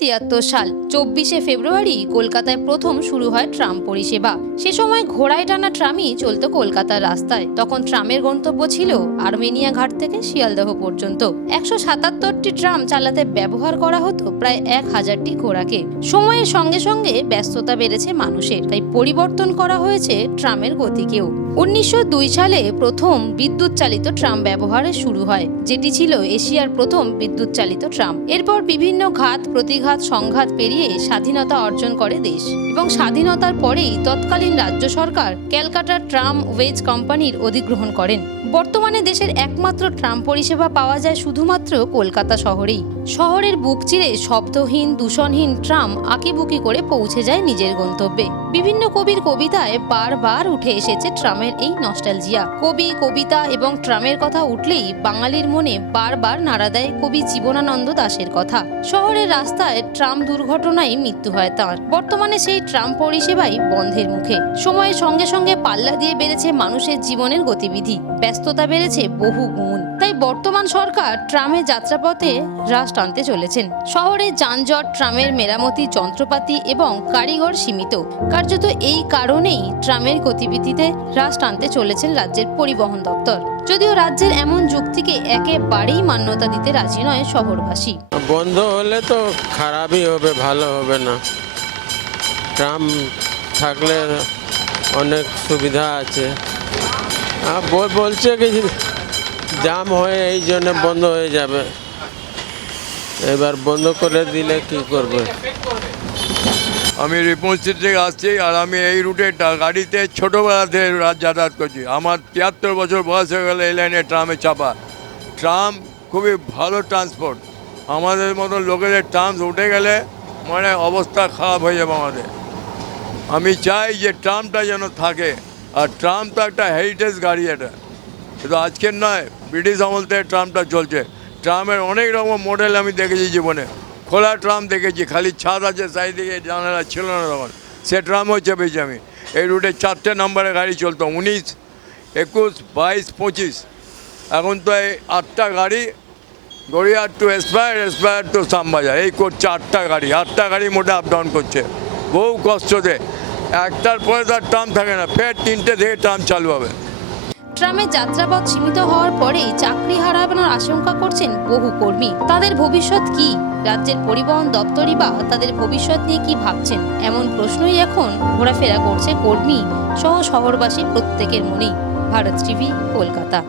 তিয়াত্তর সাল, চব্বিশে ফেব্রুয়ারি কলকাতায় প্রথম শুরু হয় ট্রাম পরিষেবা। সে সময় ঘোড়ায় টানা ট্রামই চলতো কলকাতার রাস্তায়। তখন ট্রামের গন্তব্য ছিল আর্মেনিয়া ঘাট থেকে শিয়ালদহ পর্যন্ত। একশো সাতাত্তরটি ট্রাম চালাতে ব্যবহার করা হতো প্রায় এক হাজারটি ঘোড়াকে। সময়ের সঙ্গে সঙ্গে ব্যস্ততা বেড়েছে মানুষের, তাই পরিবর্তন করা হয়েছে ট্রামের গতিকেও। উনিশশো দুই সালে প্রথম বিদ্যুৎ চালিত ট্রাম ব্যবহারে শুরু হয়, যেটি ছিল এশিয়ার প্রথম বিদ্যুৎ চালিত ট্রাম। এরপর বিভিন্ন ঘাত প্রতিঘাত সংঘাত পেরিয়ে স্বাধীনতা অর্জন করে দেশ। এবং স্বাধীনতার পরেই তৎকালীন রাজ্য সরকার ক্যালকাটার ট্রাম ওয়েজ কোম্পানির অধিগ্রহণ করেন। বর্তমানে দেশের একমাত্র ট্রাম পরিষেবা পাওয়া যায় শুধুমাত্র কলকাতা শহরেই। শহরের বুক চিরে শব্দহীন, দূষণহীন ট্রাম আঁকিবুকি করে পৌঁছে যায় নিজের গন্তব্যে। বিভিন্ন কবির কবিতায় বারবার উঠে এসেছে ট্রামের এই নস্টালজিয়া। কবি, কবিতা এবং ট্রামের কথা উঠলেই বাঙালির মনে বারবার নাড়া দেয় কবি জীবনানন্দ দাশের কথা। শহরের রাস্তায় ট্রাম দুর্ঘটনায় মৃত্যু হয় তাঁর। বর্তমানে সেই ট্রাম পরিষেবাই বন্ধের মুখে। সময়ের সঙ্গে সঙ্গে পাল্লা দিয়ে বেড়েছে মানুষের জীবনের গতিবিধি। ব্যস্ততা বেড়েছে বহু গুণ। তাই বর্তমান সরকার ট্রামে যাত্রাপথে হ্রাস টানতে চলেছেন। শহরে যানজট, ট্রামের মেরামতি যন্ত্রপাতি এবং কারিগর সীমিত। কার্যত এই কারণেই ট্রামের গতিবিধিতে হ্রাস টানতে চলেছেন রাজ্যের পরিবহন দপ্তর। যদিও রাজ্যের এমন যুক্তিকে একেবারেই মান্যতা দিতে রাজি নয় শহরবাসী। বন্ধ হলে তো খারাপই হবে, ভালো হবে না। ট্রাম থাকলে অনেক সুবিধা আছে। বলছে কি জাম হয়ে এই জন্য বন্ধ হয়ে যাবে। এবার বন্ধ করে দিলে কি করবে? আমি রিপোর্ট থেকে আসছি আর আমি এই রুটে গাড়িতে ছোটোবেলাতে যাতায়াত করছি। আমার তিয়াত্তর বছর বয়স হয়ে গেলে এই লাইনে ট্রামে চাপা। ট্রাম খুবই ভালো ট্রান্সপোর্ট। আমাদের মতো লোকেদের ট্রাম উঠে গেলে মানে অবস্থা খারাপ হয়ে যাবে আমাদের। আমি চাই যে ট্রামটা যেন থাকে। আর ট্রাম তো একটা হেরিটেজ গাড়ি এটা। কিন্তু আজকের নয়, ব্রিটিশ আমল থেকে ট্রামটা চলছে। ট্রামের অনেক রকম মডেল আমি দেখেছি জীবনে। খোলা ট্রাম দেখেছি, খালি ছাদ আছে চারিদিকে, জানালা ছিল না তখন। সে ট্রামও চেপেছি আমি এই রুটে চারটে নম্বরে গাড়ি চলতো, উনিশ, একুশ, বাইশ, পঁচিশ। এখন তো এই আটটা গাড়ি গড়িয়ার টু এসপায়ার এসপায়ার টু শ্যামবাজার। এই করছে আটটা গাড়ি আটটা গাড়ি মোটে আপ ডাউন করছে। বহু কষ্টতে। একটার পরে তার ট্রাম থাকে না, ফের তিনটে থেকে ট্রাম চালু হবে। ট্রামের যাত্রাপথ সীমিত হওয়ার পরে চাকরি হারানোর আশঙ্কা করছেন বহু কর্মী। তাদের ভবিষ্যৎ কি? রাজ্যের পরিবহন দপ্তরই বা তাদের ভবিষ্যৎ নিয়ে কি ভাবছেন? এমন প্রশ্নই এখন ঘোরাফেরা করছে কর্মী সহ শহরবাসী প্রত্যেকের মনেই। ভারত টিভি, কলকাতা।